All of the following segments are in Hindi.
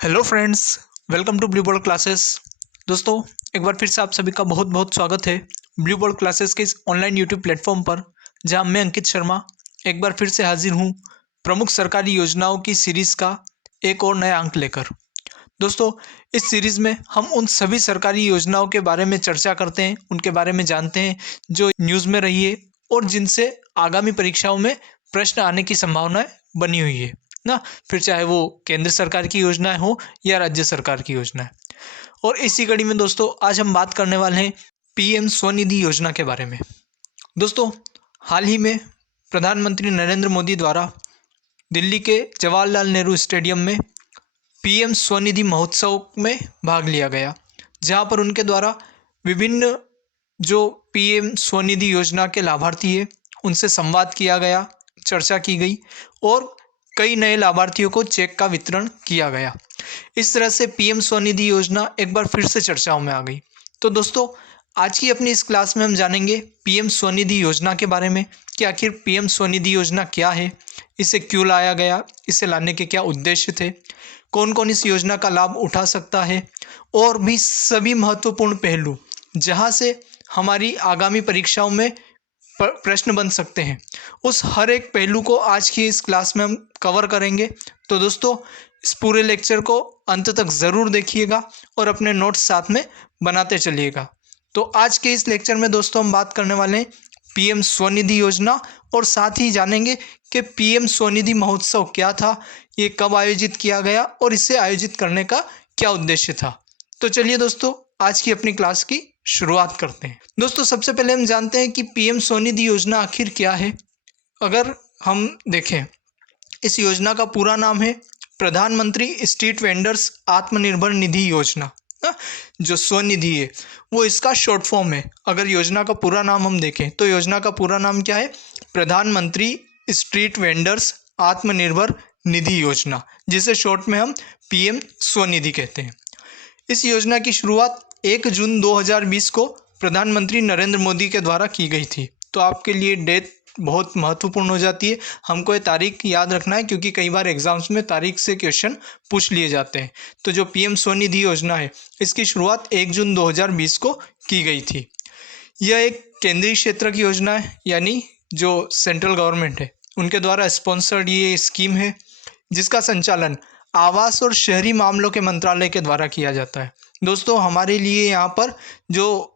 Hello friends, welcome to blue ball classes. दोस्तों, एक बार फिर से आप सभी का बहुत बहुत स्वागत है ब्लू बॉल क्लासेस के इस ऑनलाइन यूट्यूब प्लेटफॉर्म पर, जहां मैं अंकित शर्मा एक बार फिर से हाजिर हूं प्रमुख सरकारी योजनाओं की सीरीज़ का एक और नया अंक लेकर। दोस्तों, इस सीरीज़ में हम उन सभी सरकारी योजनाओं के बारे में चर्चा करते हैं, उनके बारे में जानते हैं जो न्यूज़ में रही है और जिनसे आगामी परीक्षाओं में प्रश्न आने की संभावनाएं बनी हुई है ना। फिर चाहे वो केंद्र सरकार की योजनाएं हो या राज्य सरकार की योजनाएं। और इसी कड़ी में दोस्तों, आज हम बात करने वाले हैं पीएम स्वनिधि योजना के बारे में। दोस्तों, हाल ही में प्रधानमंत्री नरेंद्र मोदी द्वारा दिल्ली के जवाहरलाल नेहरू स्टेडियम में पीएम स्वनिधि महोत्सव में भाग लिया गया, जहां पर उनके द्वारा विभिन्न जो पीएम स्वनिधि योजना के लाभार्थी हैं उनसे संवाद किया गया, चर्चा की गई और कई नए लाभार्थियों को चेक का वितरण किया गया। इस तरह से पीएम स्वनिधि योजना एक बार फिर से चर्चाओं में आ गई। तो दोस्तों, आज की अपनी इस क्लास में हम जानेंगे पीएम स्वनिधि योजना के बारे में कि आखिर पीएम स्वनिधि योजना क्या है, इसे क्यों लाया गया, इसे लाने के क्या उद्देश्य थे, कौन कौन इस योजना का लाभ उठा सकता है, और भी सभी महत्वपूर्ण पहलू जहां से हमारी आगामी परीक्षाओं में प्रश्न बन सकते हैं, उस हर एक पहलू को आज की इस क्लास में हम कवर करेंगे। तो दोस्तों, इस पूरे लेक्चर को अंत तक ज़रूर देखिएगा और अपने नोट्स साथ में बनाते चलिएगा। तो आज के इस लेक्चर में दोस्तों हम बात करने वाले हैं पीएम स्वनिधि योजना, और साथ ही जानेंगे कि पीएम स्वनिधि महोत्सव क्या था, ये कब आयोजित किया गया और इसे आयोजित करने का क्या उद्देश्य था। तो चलिए दोस्तों, आज की अपनी क्लास की शुरुआत करते हैं। दोस्तों, सबसे पहले हम जानते हैं कि पीएम स्वनिधि योजना आखिर क्या है। अगर हम देखें, इस योजना का पूरा नाम है प्रधानमंत्री स्ट्रीट वेंडर्स आत्मनिर्भर निधि योजना। जो स्वनिधि है वो इसका शॉर्ट फॉर्म है। अगर योजना का पूरा नाम हम देखें तो योजना का पूरा नाम क्या है? प्रधानमंत्री स्ट्रीट वेंडर्स आत्मनिर्भर निधि योजना, जिसे शॉर्ट में हम पीएम स्वनिधि कहते हैं। इस योजना की शुरुआत 1 जून 2020 को प्रधानमंत्री नरेंद्र मोदी के द्वारा की गई थी। तो आपके लिए डेट बहुत महत्वपूर्ण हो जाती है, हमको ये तारीख याद रखना है, क्योंकि कई बार एग्जाम्स में तारीख से क्वेश्चन पूछ लिए जाते हैं। तो जो पीएम स्वनिधि योजना है, इसकी शुरुआत 1 जून 2020 को की गई थी। यह एक केंद्रीय क्षेत्र की योजना है, यानी जो सेंट्रल गवर्नमेंट है उनके द्वारा स्पॉन्सर्ड ये स्कीम है, जिसका संचालन आवास और शहरी मामलों के मंत्रालय के द्वारा किया जाता है। दोस्तों, हमारे लिए यहाँ पर जो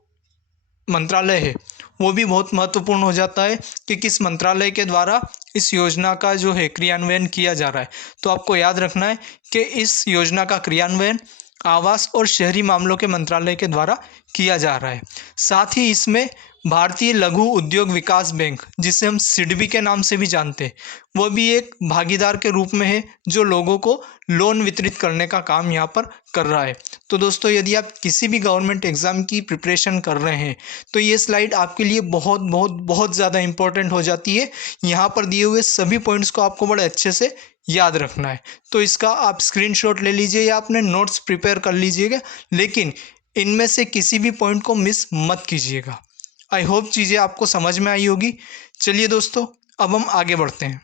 मंत्रालय है वो भी बहुत महत्वपूर्ण हो जाता है कि किस मंत्रालय के द्वारा इस योजना का जो है क्रियान्वयन किया जा रहा है। तो आपको याद रखना है कि इस योजना का क्रियान्वयन आवास और शहरी मामलों के मंत्रालय के द्वारा किया जा रहा है। साथ ही इसमें भारतीय लघु उद्योग विकास बैंक, जिसे हम सिडबी के नाम से भी जानते हैं, वह भी एक भागीदार के रूप में है, जो लोगों को लोन वितरित करने का काम यहाँ पर कर रहा है। तो दोस्तों, यदि आप किसी भी गवर्नमेंट एग्ज़ाम की प्रिपरेशन कर रहे हैं तो ये स्लाइड आपके लिए बहुत बहुत बहुत ज़्यादा इंपॉर्टेंट हो जाती है। यहाँ पर दिए हुए सभी पॉइंट्स को आपको बड़े अच्छे से याद रखना है। तो इसका आप स्क्रीनशॉट ले लीजिए या अपने नोट्स प्रिपेयर कर लीजिएगा, लेकिन इनमें से किसी भी पॉइंट को मिस मत कीजिएगा। आई होप चीज़ें आपको समझ में आई होगी। चलिए दोस्तों, अब हम आगे बढ़ते हैं।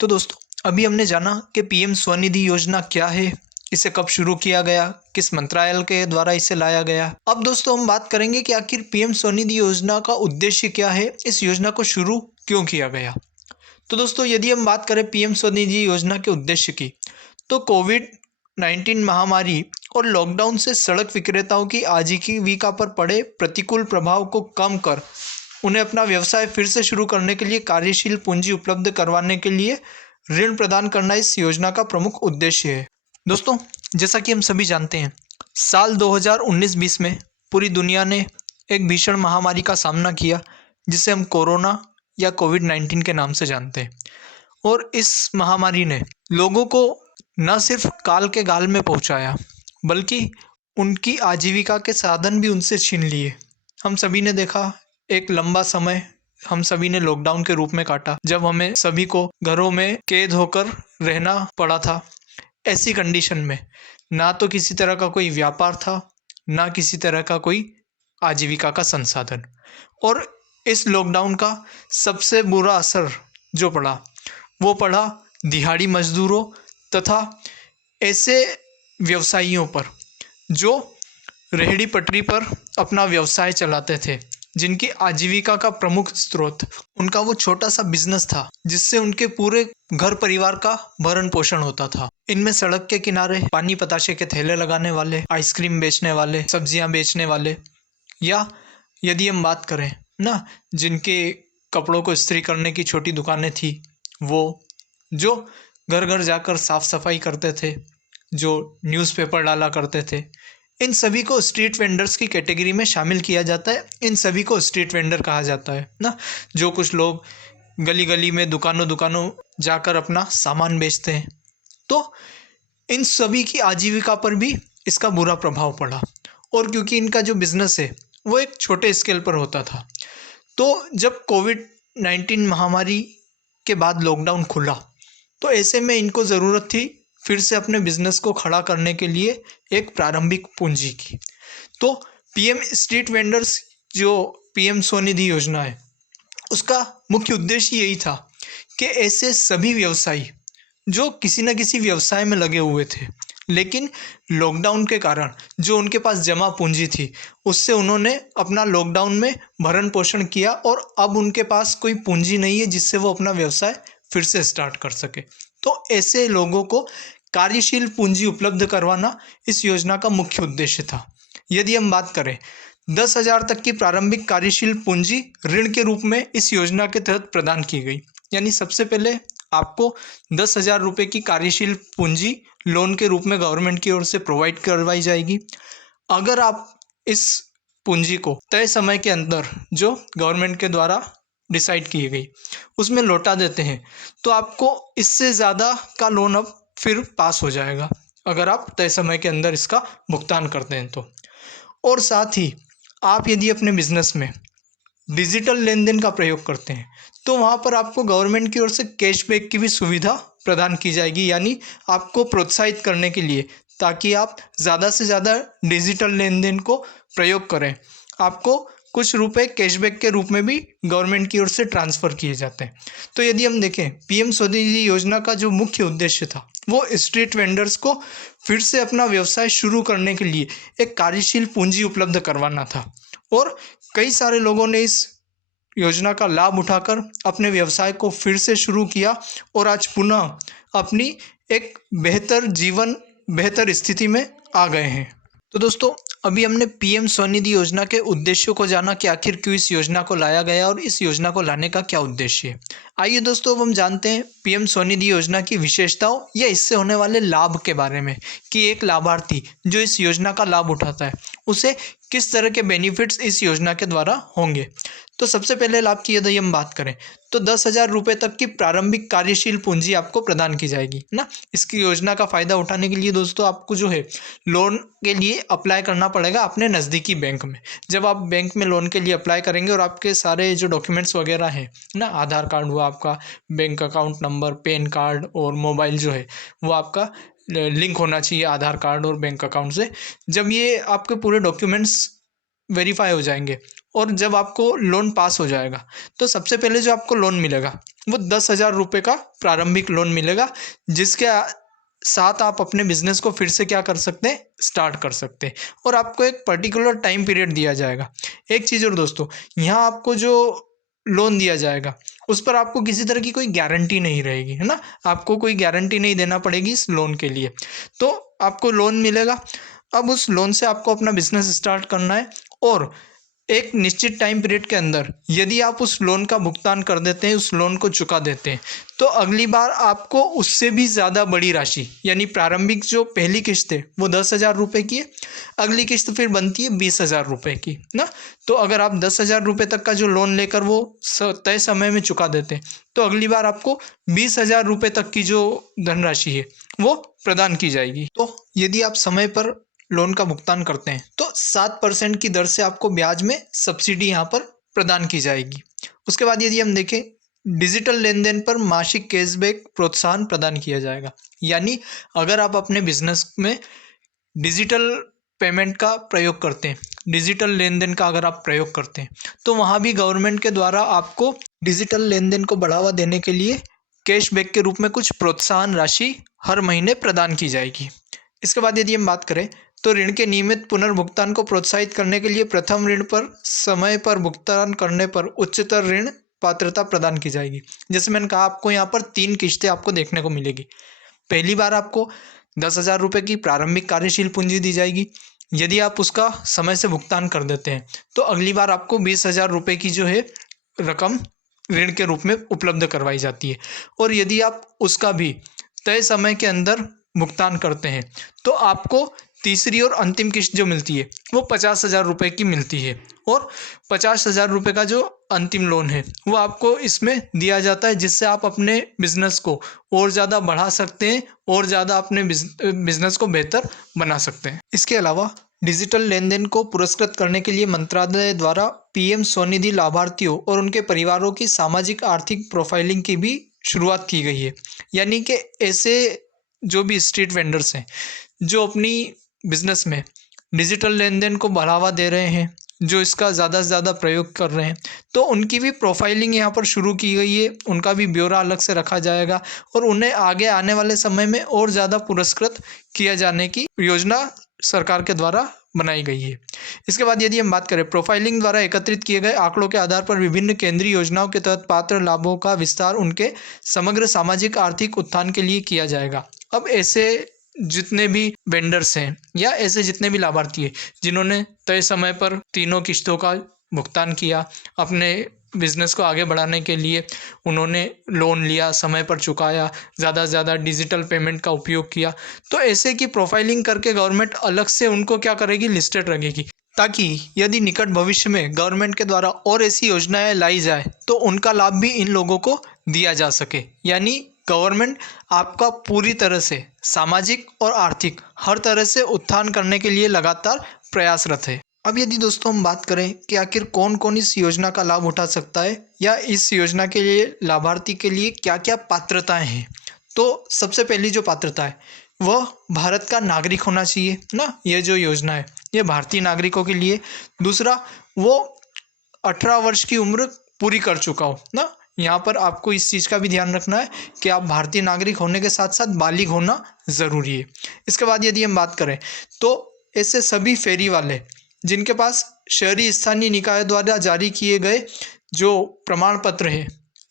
तो दोस्तों, अभी हमने जाना कि पीएम स्वनिधि योजना क्या है, इसे कब शुरू किया गया, किस मंत्रालय के द्वारा इसे लाया गया। अब दोस्तों, हम बात करेंगे कि आखिर पीएम स्वनिधि योजना का उद्देश्य क्या है, इस योजना को शुरू क्यों किया गया। तो दोस्तों, यदि हम बात करें पीएम स्वनिधि योजना के उद्देश्य की, तो कोविड-19 महामारी और लॉकडाउन से सड़क विक्रेताओं की आजीविका पर पड़े प्रतिकूल प्रभाव को कम कर उन्हें अपना व्यवसाय फिर से शुरू करने के लिए कार्यशील पूंजी उपलब्ध करवाने के लिए ऋण प्रदान करना इस योजना का प्रमुख उद्देश्य है। दोस्तों, जैसा कि हम सभी जानते हैं, साल 2019-20 में पूरी दुनिया ने एक भीषण महामारी का सामना किया, जिसे हम कोरोना या कोविड-19 के नाम से जानते हैं। और इस महामारी ने लोगों को न सिर्फ काल के गाल में पहुंचाया, बल्कि उनकी आजीविका के साधन भी उनसे छीन लिए। हम सभी ने देखा, एक लंबा समय हम सभी ने लॉकडाउन के रूप में काटा, जब हमें सभी को घरों में कैद होकर रहना पड़ा था। ऐसी कंडीशन में ना तो किसी तरह का कोई व्यापार था, ना किसी तरह का कोई आजीविका का संसाधन। और इस लॉकडाउन का सबसे बुरा असर जो पड़ा, वो पड़ा दिहाड़ी मजदूरों तथा ऐसे व्यवसायियों पर जो रेहड़ी पटरी पर अपना व्यवसाय चलाते थे, जिनकी आजीविका का प्रमुख स्रोत उनका वो छोटा सा बिजनेस था जिससे उनके पूरे घर परिवार का भरण पोषण होता था। इनमें सड़क के किनारे पानी पताशे के थैले लगाने वाले, आइसक्रीम बेचने वाले, सब्जियां बेचने वाले, या यदि हम बात करें ना, जिनके कपड़ों को इस्त्री करने की छोटी दुकानें थी, वो जो घर घर जाकर साफ सफाई करते थे, जो न्यूज़पेपर डाला करते थे, इन सभी को स्ट्रीट वेंडर्स की कैटेगरी में शामिल किया जाता है। इन सभी को स्ट्रीट वेंडर कहा जाता है ना। जो कुछ लोग गली गली में दुकानों दुकानों जाकर अपना सामान बेचते हैं, तो इन सभी की आजीविका पर भी इसका बुरा प्रभाव पड़ा। और क्योंकि इनका जो बिजनेस है वो एक छोटे स्केल पर होता था, तो जब कोविड-19 महामारी के बाद लॉकडाउन खुला, तो ऐसे में इनको ज़रूरत थी फिर से अपने बिजनेस को खड़ा करने के लिए एक प्रारंभिक पूंजी की। तो पीएम स्ट्रीट वेंडर्स, जो पीएम स्वनिधि योजना है, उसका मुख्य उद्देश्य यही था कि ऐसे सभी व्यवसायी जो किसी न किसी व्यवसाय में लगे हुए थे, लेकिन लॉकडाउन के कारण जो उनके पास जमा पूंजी थी, उससे उन्होंने अपना लॉकडाउन में भरण पोषण किया और अब उनके पास कोई पूंजी नहीं है जिससे वो अपना व्यवसाय फिर से स्टार्ट कर सके। तो ऐसे लोगों को कार्यशील पूंजी उपलब्ध करवाना इस योजना का मुख्य उद्देश्य था। यदि हम बात करें, 10,000 तक की प्रारंभिक कार्यशील पूंजी ऋण के रूप में इस योजना के तहत प्रदान की गई। यानी सबसे पहले आपको 10,000 रुपये की कार्यशील पूंजी लोन के रूप में गवर्नमेंट की ओर से प्रोवाइड करवाई जाएगी। अगर आप इस पूंजी को तय समय के अंदर, जो गवर्नमेंट के द्वारा डिसाइड की गई, उसमें लौटा देते हैं, तो आपको इससे ज़्यादा का लोन अब फिर पास हो जाएगा, अगर आप तय समय के अंदर इसका भुगतान करते हैं तो। और साथ ही आप यदि अपने बिजनेस में डिजिटल लेन देन का प्रयोग करते हैं, तो वहाँ पर आपको गवर्नमेंट की ओर से कैशबैक की भी सुविधा प्रदान की जाएगी। यानी आपको प्रोत्साहित करने के लिए, ताकि आप ज़्यादा से ज़्यादा डिजिटल लेन देन को प्रयोग करें, आपको कुछ रुपए कैशबैक के रूप में भी गवर्नमेंट की ओर से ट्रांसफ़र किए जाते हैं। तो यदि हम देखें, पीएम स्वनिधि योजना का जो मुख्य उद्देश्य था वो स्ट्रीट वेंडर्स को फिर से अपना व्यवसाय शुरू करने के लिए एक कार्यशील पूंजी उपलब्ध करवाना था। और कई सारे लोगों ने इस योजना का लाभ उठाकर अपने व्यवसाय को फिर से शुरू किया और आज पुनः अपनी एक बेहतर जीवन, बेहतर स्थिति में आ गए हैं। तो दोस्तों, अभी हमने पीएम स्वनिधि योजना के उद्देश्यों को जाना कि आखिर क्यों इस योजना को लाया गया और इस योजना को लाने का क्या उद्देश्य है। आइए दोस्तों, अब हम जानते हैं पीएम स्वनिधि योजना की विशेषताओं या इससे होने वाले लाभ के बारे में, कि एक लाभार्थी जो इस योजना का लाभ उठाता है उसे किस तरह के बेनिफिट्स इस योजना के द्वारा होंगे। तो सबसे पहले लाभ की यदि हम बात करें, तो 10,000 रुपये तक की प्रारंभिक कार्यशील पूंजी आपको प्रदान की जाएगी ना। इसकी योजना का फ़ायदा उठाने के लिए दोस्तों आपको जो है लोन के लिए अप्लाई करना पड़ेगा अपने नज़दीकी बैंक में। जब आप बैंक में लोन के लिए अप्लाई करेंगे और आपके सारे जो डॉक्यूमेंट्स वगैरह हैं ना, आधार कार्ड हुआ आपका, bank account number, pan card और मोबाइल जो है वो आपका लिंक होना चाहिए आधार कार्ड और बैंक अकाउंट से। जब ये आपके पूरे डॉक्यूमेंट्स वेरीफाई हो जाएंगे और जब आपको लोन पास हो जाएगा, तो सबसे पहले जो आपको लोन मिलेगा वो 10,000 रुपये का प्रारंभिक लोन मिलेगा, जिसके साथ आप अपने बिजनेस को फिर से क्या कर सकते हैं, स्टार्ट कर सकते हैं। और आपको एक पर्टिकुलर टाइम पीरियड दिया जाएगा। एक चीज़ और दोस्तों, यहाँ आपको जो लोन दिया जाएगा उस पर आपको किसी तरह की कोई गारंटी नहीं रहेगी, है ना। आपको कोई गारंटी नहीं देना पड़ेगी इस लोन के लिए। तो आपको लोन मिलेगा, अब उस लोन से आपको अपना बिजनेस स्टार्ट करना है और एक निश्चित टाइम पीरियड के अंदर यदि आप उस लोन का भुगतान कर देते हैं, उस लोन को चुका देते हैं, तो अगली बार आपको उससे भी ज़्यादा बड़ी राशि, यानी प्रारंभिक जो पहली किस्त है वो 10,000 रुपये की है, अगली किस्त फिर बनती है 20,000 रुपये की ना। तो अगर आप 10,000 रुपये तक का जो लोन लेकर वो तय समय में चुका देते हैं, तो अगली बार आपको 20,000 रुपये तक की जो धनराशि है वो प्रदान की जाएगी। तो यदि आप समय पर लोन का भुगतान करते हैं तो 7% की दर से आपको ब्याज में सब्सिडी यहाँ पर प्रदान की जाएगी। उसके बाद यदि हम देखें, डिजिटल लेन देन पर मासिक कैशबैक प्रोत्साहन प्रदान किया जाएगा। यानी अगर आप अपने बिजनेस में डिजिटल पेमेंट का प्रयोग करते हैं, डिजिटल लेन देन का अगर आप प्रयोग करते हैं, तो वहाँ भी गवर्नमेंट के द्वारा आपको डिजिटल लेन देन को बढ़ावा देने के लिए कैशबैक के रूप में कुछ प्रोत्साहन राशि हर महीने प्रदान की जाएगी। इसके बाद यदि हम बात करें तो ऋण के नियमित पुनर्भुगतान को प्रोत्साहित करने के लिए प्रथम ऋण पर समय पर भुगतान करने पर उच्चतर ऋण पात्रता प्रदान की जाएगी। जैसे मैंने कहा, आपको यहाँ पर 3 किश्तें आपको देखने को मिलेगी। पहली बार आपको 10,000 रुपये की प्रारंभिक कार्यशील पूंजी दी जाएगी। यदि आप उसका समय से भुगतान कर देते हैं तो अगली बार आपको 20,000 रुपये की जो है रकम ऋण के रूप में उपलब्ध करवाई जाती है। और यदि आप उसका भी तय समय के अंदर भुगतान करते हैं तो आपको तीसरी और अंतिम किश्त जो मिलती है वो 50,000 रुपये की मिलती है। और 50,000 रुपये का जो अंतिम लोन है वो आपको इसमें दिया जाता है, जिससे आप अपने बिजनेस को और ज़्यादा बढ़ा सकते हैं और ज़्यादा अपने बिजनेस को बेहतर बना सकते हैं। इसके अलावा डिजिटल लेन देन को पुरस्कृत करने के लिए मंत्रालय द्वारा पीएम स्वनिधि लाभार्थियों और उनके परिवारों की सामाजिक आर्थिक प्रोफाइलिंग की भी शुरुआत की गई है। यानी कि ऐसे जो भी स्ट्रीट वेंडर्स हैं जो अपनी बिजनेस में डिजिटल लेन देन को बढ़ावा दे रहे हैं, जो इसका ज़्यादा से ज़्यादा प्रयोग कर रहे हैं, तो उनकी भी प्रोफाइलिंग यहाँ पर शुरू की गई है। उनका भी ब्यौरा अलग से रखा जाएगा और उन्हें आगे आने वाले समय में और ज़्यादा पुरस्कृत किया जाने की योजना सरकार के द्वारा बनाई गई है। इसके बाद यदि हम बात करें, प्रोफाइलिंग द्वारा एकत्रित किए गए आंकड़ों के आधार पर विभिन्न केंद्रीय योजनाओं के तहत पात्र लाभों का विस्तार उनके समग्र सामाजिक आर्थिक उत्थान के लिए किया जाएगा। अब ऐसे जितने भी वेंडर्स हैं या ऐसे जितने भी लाभार्थी हैं जिन्होंने तय समय पर तीनों किश्तों का भुगतान किया, अपने बिजनेस को आगे बढ़ाने के लिए उन्होंने लोन लिया, समय पर चुकाया, ज़्यादा से ज़्यादा डिजिटल पेमेंट का उपयोग किया, तो ऐसे की प्रोफाइलिंग करके गवर्नमेंट अलग से उनको क्या करेगी, लिस्टेड रखेगी, ताकि यदि निकट भविष्य में गवर्नमेंट के द्वारा और ऐसी योजनाएं लाई जाए तो उनका लाभ भी इन लोगों को दिया जा सके। यानी गवर्नमेंट आपका पूरी तरह से सामाजिक और आर्थिक हर तरह से उत्थान करने के लिए लगातार प्रयासरत है। अब यदि दोस्तों हम बात करें कि आखिर कौन कौन इस योजना का लाभ उठा सकता है या इस योजना के लिए लाभार्थी के लिए क्या क्या पात्रताएं हैं, तो सबसे पहली जो पात्रता है वह भारत का नागरिक होना चाहिए ना। ये जो योजना है ये भारतीय नागरिकों के लिए। दूसरा, वो 18 वर्ष की उम्र पूरी कर चुका हो ना। यहाँ पर आपको इस चीज़ का भी ध्यान रखना है कि आप भारतीय नागरिक होने के साथ साथ बालिग होना ज़रूरी है। इसके बाद यदि हम बात करें तो ऐसे सभी फेरी वाले जिनके पास शहरी स्थानीय निकाय द्वारा जारी किए गए जो प्रमाण पत्र है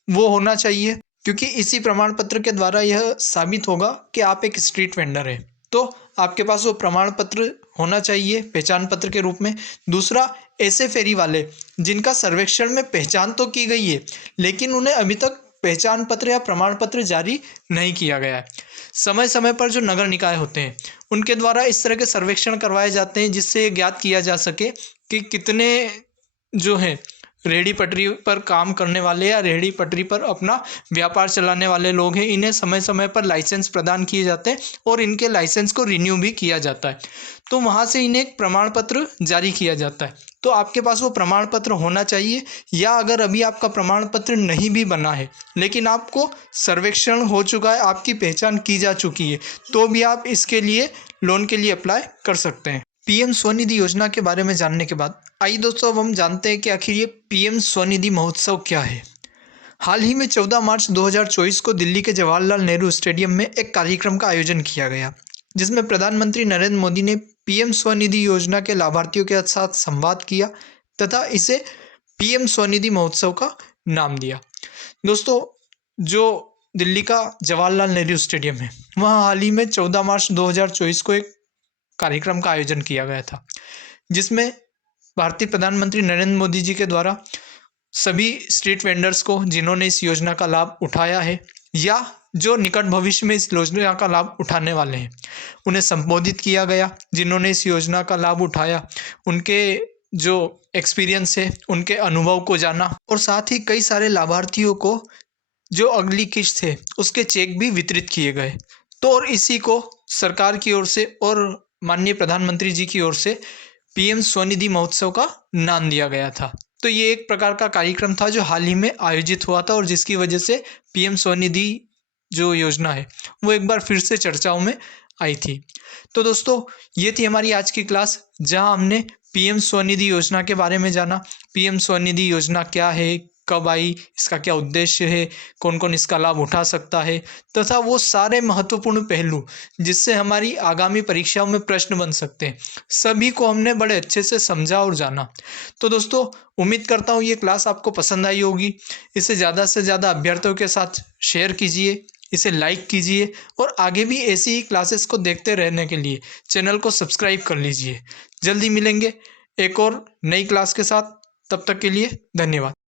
वो होना चाहिए, क्योंकि इसी प्रमाण पत्र के द्वारा यह साबित होगा कि आप एक स्ट्रीट वेंडर हैं, तो आपके पास वो प्रमाण पत्र होना चाहिए पहचान पत्र के रूप में। दूसरा, ऐसे फेरी वाले जिनका सर्वेक्षण में पहचान तो की गई है लेकिन उन्हें अभी तक पहचान पत्र या प्रमाण पत्र जारी नहीं किया गया है। समय समय पर जो नगर निकाय होते हैं उनके द्वारा इस तरह के सर्वेक्षण करवाए जाते हैं जिससे ये ज्ञात किया जा सके कि कितने जो हैं रेहड़ी पटरी पर काम करने वाले या रेहड़ी पटरी पर अपना व्यापार चलाने वाले लोग हैं, इन्हें समय समय पर लाइसेंस प्रदान किए जाते हैं और इनके लाइसेंस को रिन्यू भी किया जाता है, तो वहाँ से इन्हें एक प्रमाण पत्र जारी किया जाता है। तो आपके पास वो प्रमाण पत्र होना चाहिए, या अगर अभी आपका प्रमाण पत्र नहीं भी बना है लेकिन आपको सर्वेक्षण हो चुका है, आपकी पहचान की जा चुकी है, तो भी आप इसके लिए लोन के लिए अप्लाई कर सकते हैं। पीएम स्वनिधि योजना के बारे में जानने के बाद आइए दोस्तों अब हम जानते हैं कि आखिर ये पीएम स्वनिधि महोत्सव क्या है। हाल ही में 14 मार्च 2024 को दिल्ली के जवाहरलाल नेहरू स्टेडियम में एक कार्यक्रम का आयोजन किया गया, जिसमें प्रधानमंत्री नरेंद्र मोदी ने पीएम स्वनिधि योजना के लाभार्थियों के साथ संवाद किया तथा इसे पीएम स्वनिधि महोत्सव का नाम दिया। दोस्तों, जो दिल्ली का जवाहरलाल नेहरू स्टेडियम है वहाँ हाल ही में 14 मार्च 2024 को एक कार्यक्रम का आयोजन किया गया था, जिसमें भारतीय प्रधानमंत्री नरेंद्र मोदी जी के द्वारा सभी स्ट्रीट वेंडर्स को जिन्होंने इस योजना का लाभ उठाया है या जो निकट भविष्य में इस योजना का लाभ उठाने वाले हैं उन्हें संबोधित किया गया। जिन्होंने इस योजना का लाभ उठाया उनके जो एक्सपीरियंस है, उनके अनुभव को जाना, और साथ ही कई सारे लाभार्थियों को जो अगली किश्त है उसके चेक भी वितरित किए गए। तो और इसी को सरकार की ओर से और माननीय प्रधानमंत्री जी की ओर से पीएम स्वनिधि महोत्सव का नाम दिया गया था। तो ये एक प्रकार का कार्यक्रम था जो हाल ही में आयोजित हुआ था और जिसकी वजह से पीएम स्वनिधि जो योजना है वो एक बार फिर से चर्चाओं में आई थी। तो दोस्तों, ये थी हमारी आज की क्लास जहां हमने पीएम स्वनिधि योजना के बारे में जाना। पीएम स्वनिधि योजना क्या है, कब आई, इसका क्या उद्देश्य है, कौन कौन इसका लाभ उठा सकता है, तथा वो सारे महत्वपूर्ण पहलू जिससे हमारी आगामी परीक्षाओं में प्रश्न बन सकते हैं, सभी को हमने बड़े अच्छे से समझा और जाना। तो दोस्तों, उम्मीद करता हूँ ये क्लास आपको पसंद आई होगी। इसे ज़्यादा से ज़्यादा अभ्यर्थियों के साथ शेयर कीजिए, इसे लाइक कीजिए और आगे भी ऐसी ही क्लासेस को देखते रहने के लिए चैनल को सब्सक्राइब कर लीजिए। जल्दी मिलेंगे एक और नई क्लास के साथ, तब तक के लिए धन्यवाद।